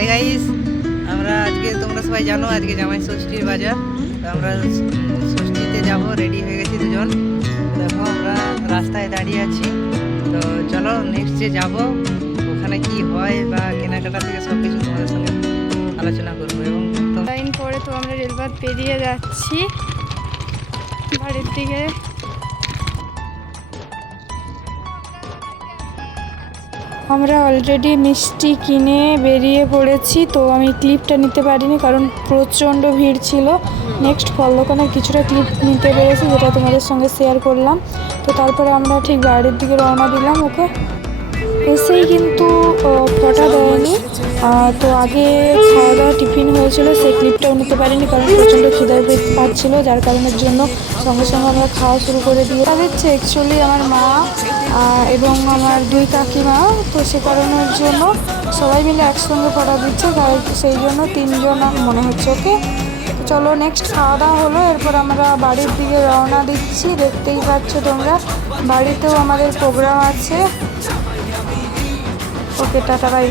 Hi guys, আমরা আজকে তোমরা সবাই জানো আজকে জামাই ষষ্ঠীর বাজার। তো আমরা ষষ্ঠীতে যাব, রেডি হয়ে গেছি দুজন। দেখো আমরা রাস্তায় দাঁড়িয়ে আছি। তো চলো নেক্সট যে যাব ওখানে কি হয় বা কেনাকাটা থেকে সব কিছু তোমাদের সঙ্গে আলোচনা করবো। এবং লাইন পরে তো আমরা রেলপথ পেরিয়ে যাচ্ছি বাড়ির দিকে। আমরা অলরেডি মিষ্টি কিনে বেরিয়ে পড়েছি। তো আমি ক্লিপটা নিতে পারিনি কারণ প্রচণ্ড ভিড় ছিল। নেক্সট ফল দোকানের কিছুটা ক্লিপ নিতে পেরেছি, যেটা তোমাদের সঙ্গে শেয়ার করলাম। তো তারপরে আমরা ঠিক বাড়ির দিকে রওনা দিলাম। ওকে, এসেই কিন্তু ফটা দেয়নি। তো আগে খাওয়া দাওয়া টিফিন হয়েছিল, সেই ক্লিপটাও নিতে পারিনি কারণ প্রচণ্ড খিদে পাচ্ছিলো, যার কারণের জন্য সঙ্গে সঙ্গে আমরা খাওয়া শুরু করে দিয়ে দিচ্ছে। অ্যাকচুয়ালি আমার মা এবং আমার দুই কাকিমা, তো সে কারণের জন্য সবাই মিলে একসঙ্গে ফটা দিচ্ছে, তাই সেই জন্য তিনজন মনে হচ্ছে। ওকে, চলো নেক্সট খাওয়া দাওয়া হলো, এরপর আমরা বাড়ির দিকে রওনা দিচ্ছি। দেখতেই পাচ্ছ তোমরা, বাড়িতেও আমাদের প্রোগ্রাম আছে। ওকে, টাটা বাই।